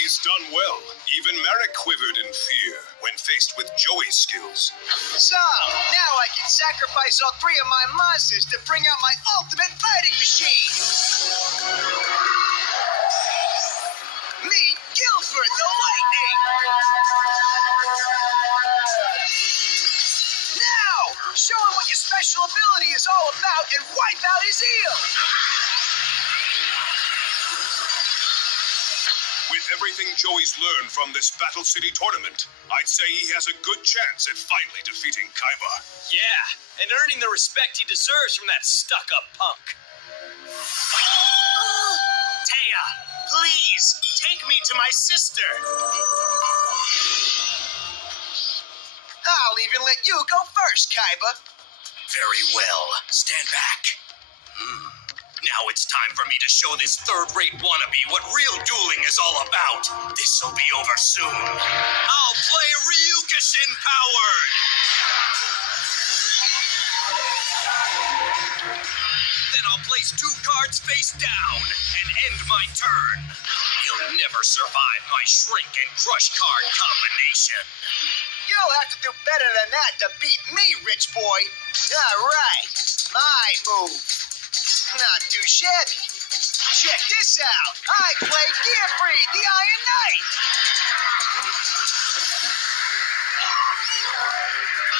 He's done well. Even Merrick quivered in fear when faced with Joey's skills. So, now I can sacrifice all 3 of my monsters to bring out my ultimate fighting machine! Meet Guilford the Lightning! Now, show him what your special ability is all about and wipe out his eel! With everything Joey's learned from this Battle City tournament, I'd say he has a good chance at finally defeating Kaiba. Yeah, and earning the respect he deserves from that stuck-up punk. Taya, please, take me to my sister. I'll even let you go first, Kaiba. Very well. Stand back. Now it's time for me to show this third-rate wannabe what real dueling is all about. This'll be over soon. I'll play Ryukushin powered! Then I'll place 2 cards face down and end my turn. You'll never survive my shrink and crush card combination. You'll have to do better than that to beat me, rich boy. All right, my move. Not too shabby. Check this out. I play Gearfried, the Iron Knight.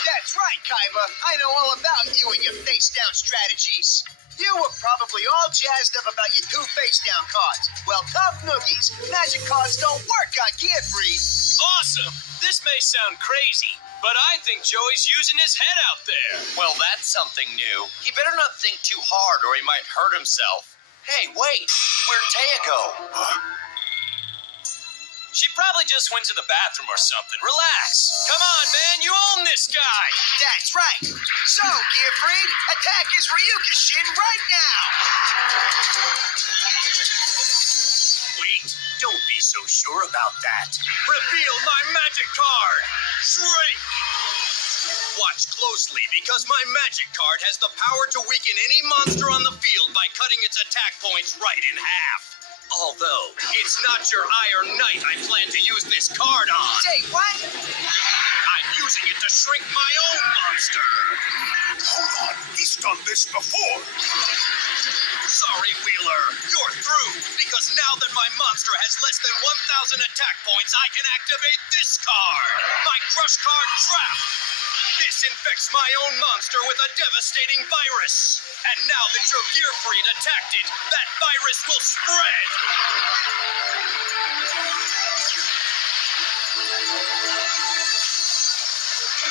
That's right, Kaiba. I know all about you and your face-down strategies. You were probably all jazzed up about your 2 face-down cards. Well, tough noogies. Magic cards don't work on Gearfried. Awesome! This may sound crazy, but I think Joey's using his head out there. Well, that's something new. He better not think too hard or he might hurt himself. Hey, wait! Where'd Taya go? She probably just went to the bathroom or something. Relax. Come on, man. You own this guy. That's right. So, Gearfried, attack his Ryukushin right now. Wait. Don't be so sure about that. Reveal my magic card. Shrink. Watch closely because my magic card has the power to weaken any monster on the field by cutting its attack points right in half. Although, it's not your Iron Knight I plan to use this card on. Say what? I'm using it to shrink my own monster. Hold on, he's done this before. Sorry, Wheeler. You're through, because now that my monster has less than 1,000 attack points, I can activate this card. My Crush Card Trap. This infects my own monster with a devastating virus. And now that your Gearfried attacked it, that virus will spread.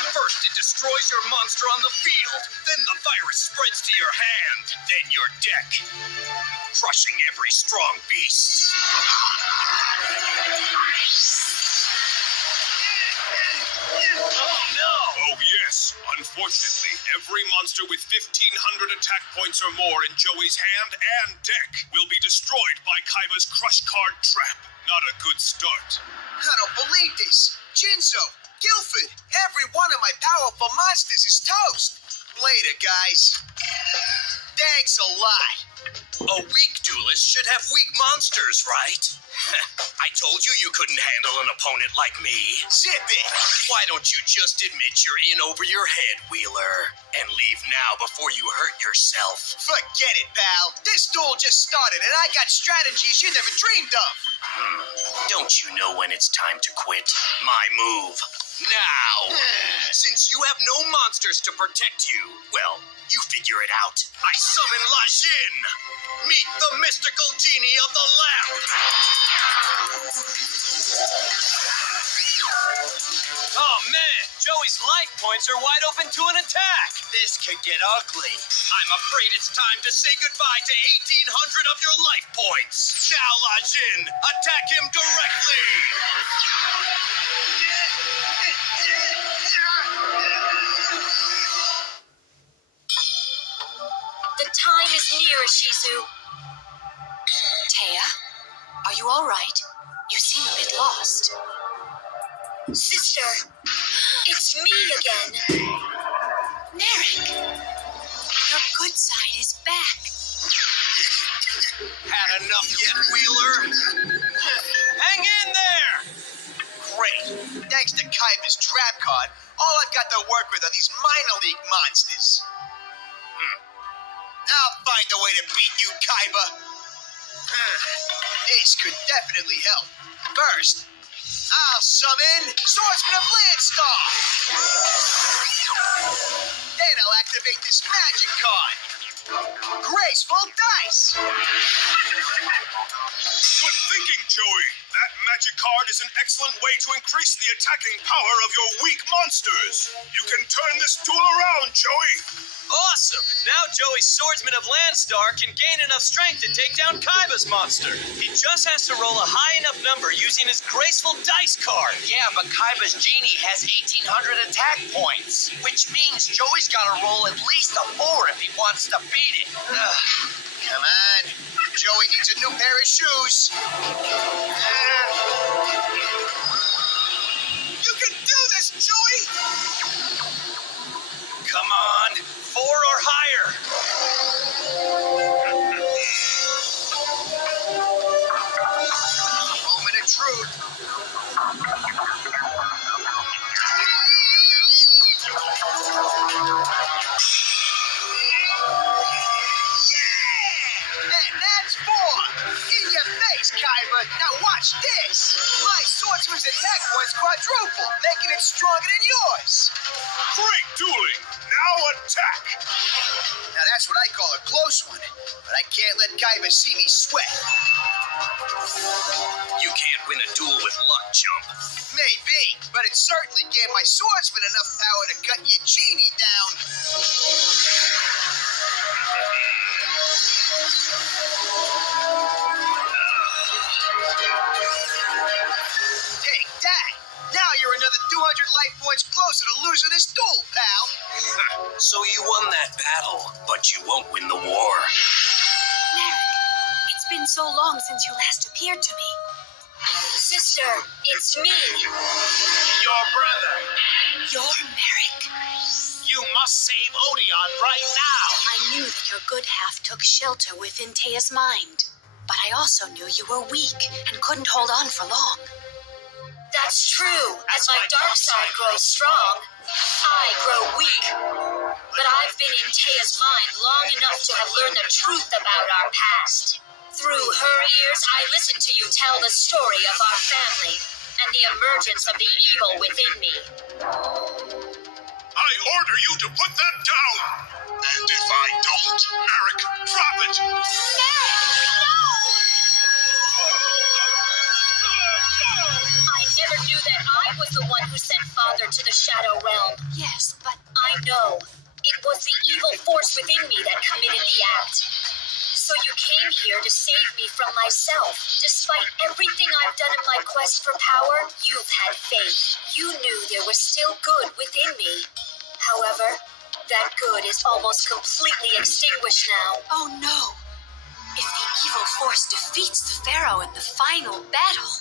First, it destroys your monster on the field. Then the virus spreads to your hand. Then your deck. Crushing every strong beast. Oh, no! Oh, yes. Unfortunately, every monster with 1,500 attack points or more in Joey's hand and deck will be destroyed by Kaiba's Crush Card Trap. Not a good start. I don't believe this. Jinzo, Guilford, every one of my powerful monsters is toast. Later, guys. Thanks a lot. A weak duelist should have weak monsters, right? I told you you couldn't handle an opponent like me. Zip it. Why don't you just admit you're in over your head, Wheeler? And leave now before you hurt yourself. Forget it, pal. This duel just started, and I got strategies you never dreamed of. Don't you know when it's time to quit? My move. Now. Since you have no monsters to protect you, well, you figure it out. I summon Lajin. Meet the mystical genie of the lamp. Oh, man. Joey's life points are wide open to an attack. This could get ugly. I'm afraid it's time to say goodbye to 1,800 of your life points. Now, Lajin, attack him directly. The time is near, Shizu. Taya, are you all right? You seem a bit lost. Sister, it's me again. Merrick, your good side is back. Had enough yet, Wheeler? Hang in there! Great. Thanks to Kaiba's trap card, all I've got to work with are these minor league monsters. I'll find a way to beat you, Kaiba. This could definitely help. First, I'll summon Swordsman of Landstar. Then I'll activate this magic card. Graceful Dice. Good thinking, Joey. That magic card is an excellent way to increase the attacking power of your weak monsters. You can turn this duel around, Joey. Awesome! Now Joey's Swordsman of Landstar can gain enough strength to take down Kaiba's monster. He just has to roll a high enough number using his Graceful Dice card. Yeah, but Kaiba's genie has 1,800 attack points, which means Joey's gotta roll at least a 4 if he wants to beat it. Come on. Joey needs a new pair of shoes. You can do this, Joey! Come on, 4 or higher. Kaiba. Now watch this. My swordsman's attack points quadruple, making it stronger than yours. Great dueling! Now attack! Now that's what I call a close one. But I can't let Kaiba see me sweat. You can't win a duel with luck, chump. Maybe, but it certainly gave my swordsman enough power to cut your genie down. Take that! Now you're another 200 life points closer to losing this duel, pal. So you won that battle, but you won't win the war. Merrick, it's been so long since you last appeared to me. Sister, it's me. Your brother. You're Merrick? You must save Odeon right now. I knew that your good half took shelter within Tea's mind, but I also knew you were weak and couldn't hold on for long. That's true. As my dark side grows strong, I grow weak. But I've been in Tea's mind long enough to have learned the truth about our past. Through her ears, I listened to you tell the story of our family and the emergence of the evil within me. I order you to put that down! And if I don't, Merrick, drop it! I never knew that I was the one who sent Father to the Shadow Realm. Yes, but I know. It was the evil force within me that committed the act. So you came here to save me from myself. Despite everything I've done in my quest for power, you've had faith. You knew there was still good within me. However, that good is almost completely extinguished now. oh no. If the evil force defeats the Pharaoh in the final battle,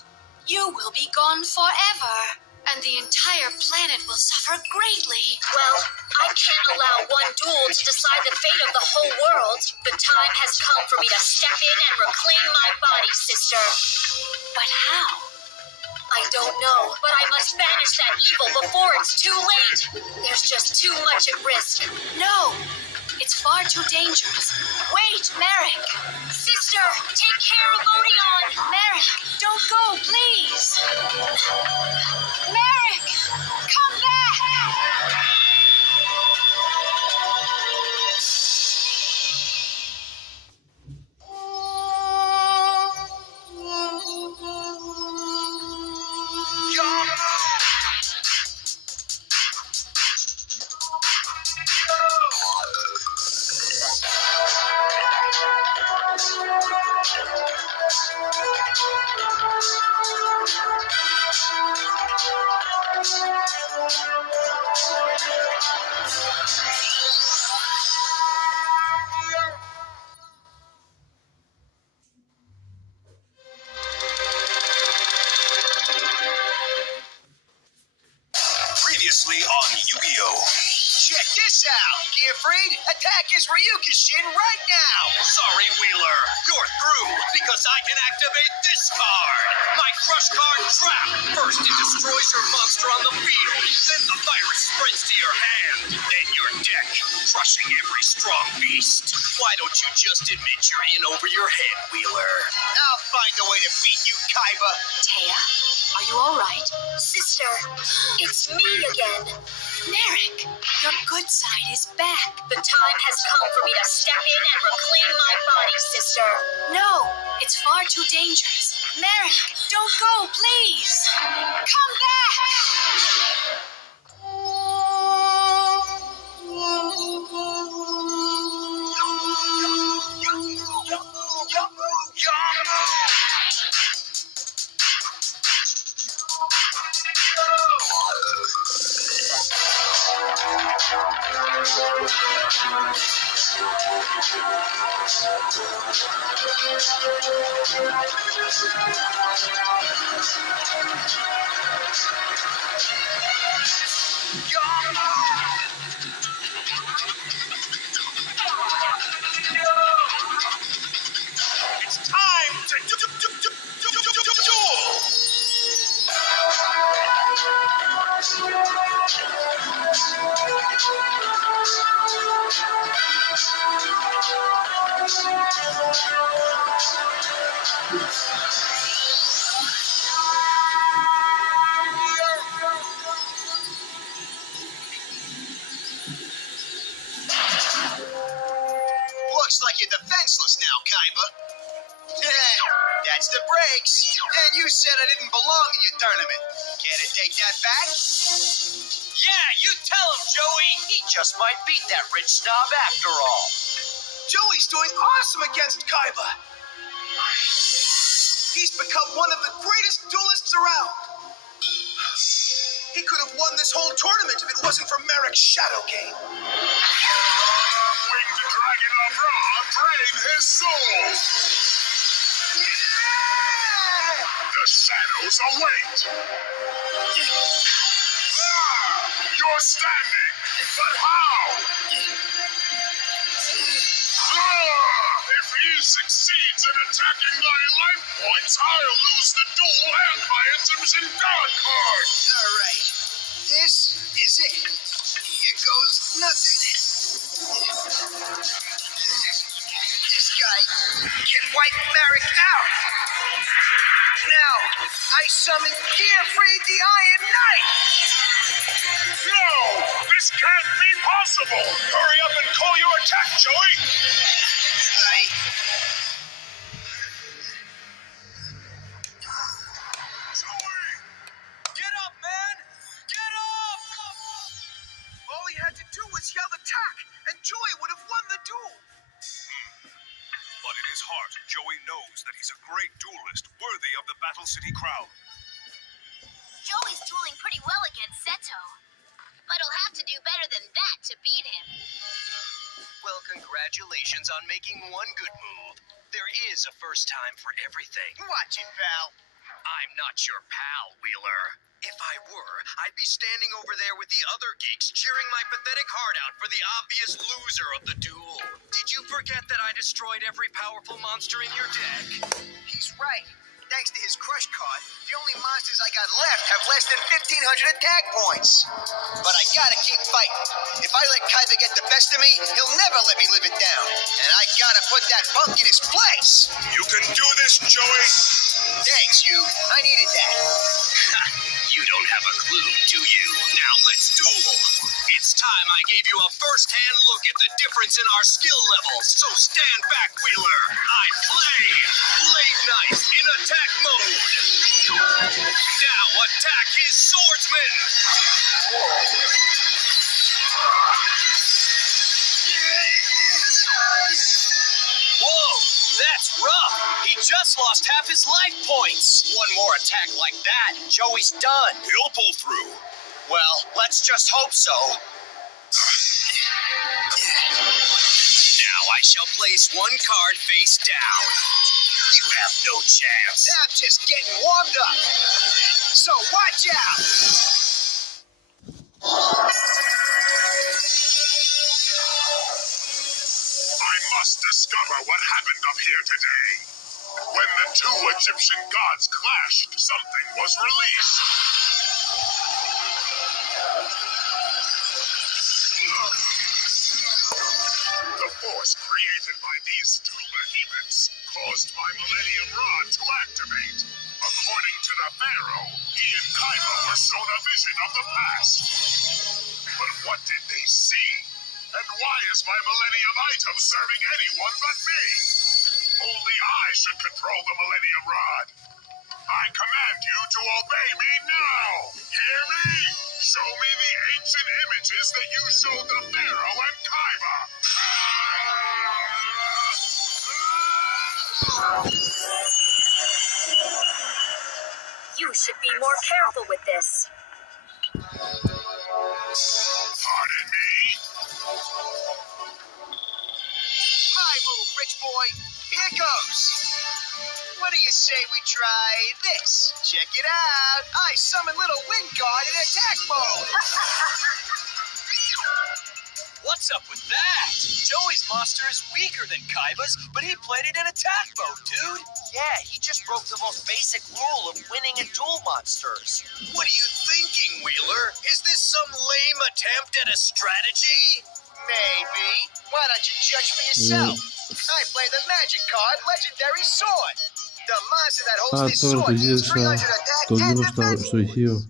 you will be gone forever, and the entire planet will suffer greatly. Well, I can't allow one duel to decide the fate of the whole world. The time has come for me to step in and reclaim my body, sister. But how? I don't know, but I must banish that evil before it's too late. There's just too much at risk. No, it's far too dangerous. Wait, Merrick! Sister, take care of Odeon! Merrick, don't go, please! Merrick, come back! Previously on Yu-Gi-Oh! Check this out, Gearfried. Attack his Ryukushin right now. Sorry, Wheeler. You're through because I can activate this card. My Crush Card Trap. First, it destroys your monster on the field. Then the virus spreads to your hand. Then your deck, crushing every strong beast. Why don't you just admit you're in over your head, Wheeler? I'll find a way to beat you, Kaiba. Taya, are you all right? Sister, it's me again. Merrick, your good side is back. The time has come for me to step in and reclaim my body, sister. No, it's far too dangerous. Merrick, don't go, please. Come back! It's time to duel! us now, Kaiba. That's the breaks. And you said I didn't belong in your tournament. Care to take that back? Yeah, you tell him, Joey. He just might beat that rich snob after all. Joey's doing awesome against Kaiba. He's become one of the greatest duelists around. He could have won this whole tournament if it wasn't for Merrick's shadow game. Winged Dragon of Ra, drain his soul. The shadows await. You're standing, but how? If he succeeds in attacking my life points, I'll lose the duel and my Crimson God card. All right. This is it. Here goes nothing. This guy can wipe Merrick out. Now, I summon Gearfried the Iron Knight. No! This can't be possible! Hurry up and call your attack, Joey! Joey! Get up, man! Get up! All he had to do was yell attack, and Joey would have won the duel. But in his heart, Joey knows that he's a great duelist, worthy of the Battle City crown. Joey's dueling pretty well against Seto, but he'll have to do better than that to beat him. Well, congratulations on making one good move. There is a first time for everything. Watch it, pal. I'm not your pal, Wheeler. If I were, I'd be standing over there with the other geeks cheering my pathetic heart out for the obvious loser of the duel. Did you forget that I destroyed every powerful monster in your deck? He's right. Thanks to his crush card, the only monsters I got left have less than 1,500 attack points. But I gotta keep fighting. If I let Kaiba get the best of me, he'll never let me live it down. And I gotta put that punk in his place. You can do this, Joey! Thanks, you. I needed that. You don't have a clue, do you? Now let's duel. It's time I gave you a first-hand look at the difference in our skill levels. So stand back, Wheeler. I play Blade Knight in attack mode. Now attack his swordsman. Whoa, that's rough. He just lost half his life points. One more attack like that, Joey's done. He'll pull through. Well, let's just hope so. Now I shall place one card face down. You have no chance. I'm just getting warmed up. So watch out. I must discover what happened up here today. When the two Egyptian gods clashed, something was released. The force created by these two behemoths caused my Millennium Rod to activate. According to the Pharaoh, he and Kaiba were shown a vision of the past. But what did they see? And why is my Millennium item serving anyone but me? Only I should control the Millennium Rod. I command you to obey me now. Hear me? Show me the ancient images that you showed the Pharaoh and Kaiba. You should be more careful with this. Pardon me? My move, rich boy. Here goes. What do you say we try this? Check it out. I summon little wind guard in attack mode. What's up with that? Joey's monster is weaker than Kaiba's, but he played it in attack mode, dude. Yeah, he just broke the most basic rule of winning at duel monsters. What are you thinking, Wheeler? Is this some lame attempt at a strategy? Maybe. Why don't you judge for yourself? I play the magic card, Legendary Sword. The monster that holds this Тоже sword видишь, deals 300 attack что and видно, defense. что Хио.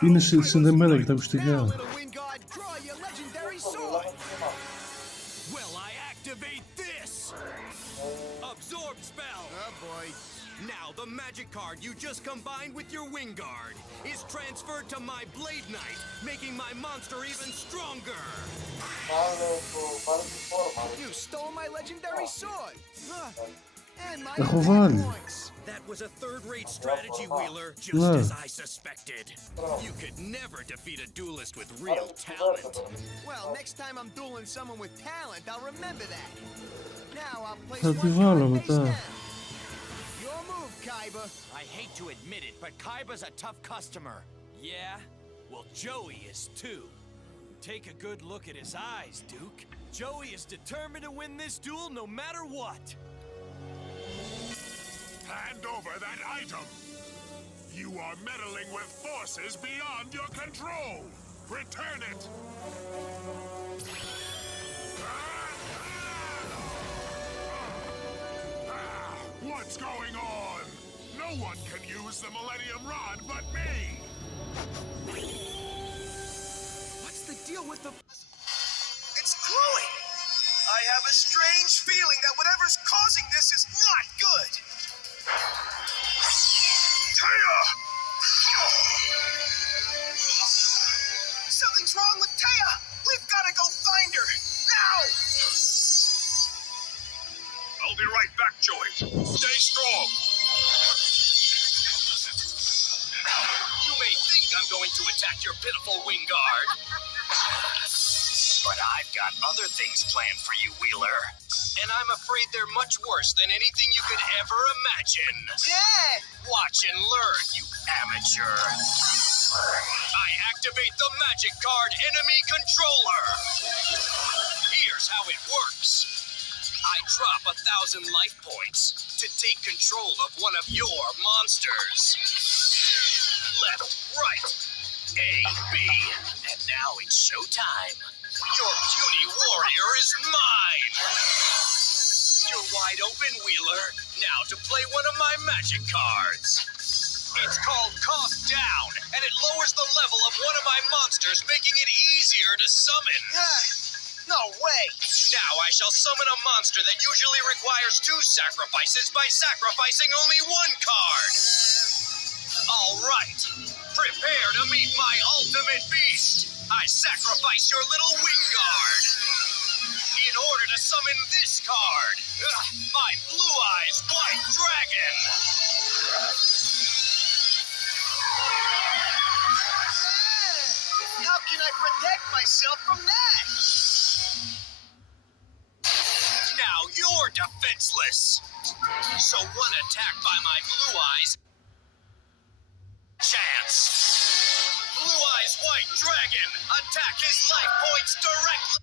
Finish Cinderella, так что я. Little wind guard, draw your Legendary Sword. god! Well, I activate this! Absorb spell! Oh boy. Now, the magic card you just combined with your wing guard is transferred to my Blade Knight, making my monster even stronger! You stole my legendary sword! And my Chowali. points! That was a third-rate strategy, Wheeler, just as I suspected. You could never defeat a duelist with real talent. Well, next time I'm dueling someone with talent, I'll remember that. Now I'll place Hadi one valla card mı face da? down. Your move, Kaiba. I hate to admit it, but Kaiba's a tough customer. Yeah? Well, Joey is too. Take a good look at his eyes, Duke. Joey is determined to win this duel no matter what. Hand over that item! You are meddling with forces beyond your control! Return it! What's going on? No one can use the Millennium Rod but me! What's the deal with the... It's glowing! I have a strange feeling that whatever's causing this is not good! Taya! Something's wrong with Taya! We've got to go find her! Now! I'll be right back, Joey. Stay strong! You may think I'm going to attack your pitiful wing guard. But I've got other things planned for you, Wheeler. And I'm afraid they're much worse than anything you could ever imagine. Yeah! Watch and learn, you amateur. I activate the magic card Enemy Controller. Here's how it works. I drop 1,000 life points to take control of one of your monsters. Left, right, A, B. And now it's showtime. Your puny warrior is mine. You're wide open, Wheeler. Now to play one of my magic cards. It's called Cough Down, and it lowers the level of one of my monsters, making it easier to summon. No way! Now I shall summon a monster that usually requires 2 sacrifices by sacrificing only 1 card. All right. Prepare to meet my ultimate beast. I sacrifice your little wing guard. In order to summon this card, my Blue Eyes White Dragon. How can I protect myself from that? Now you're defenseless. So one attack by my Blue Eyes. Chance. Blue Eyes White Dragon, attack his life points directly.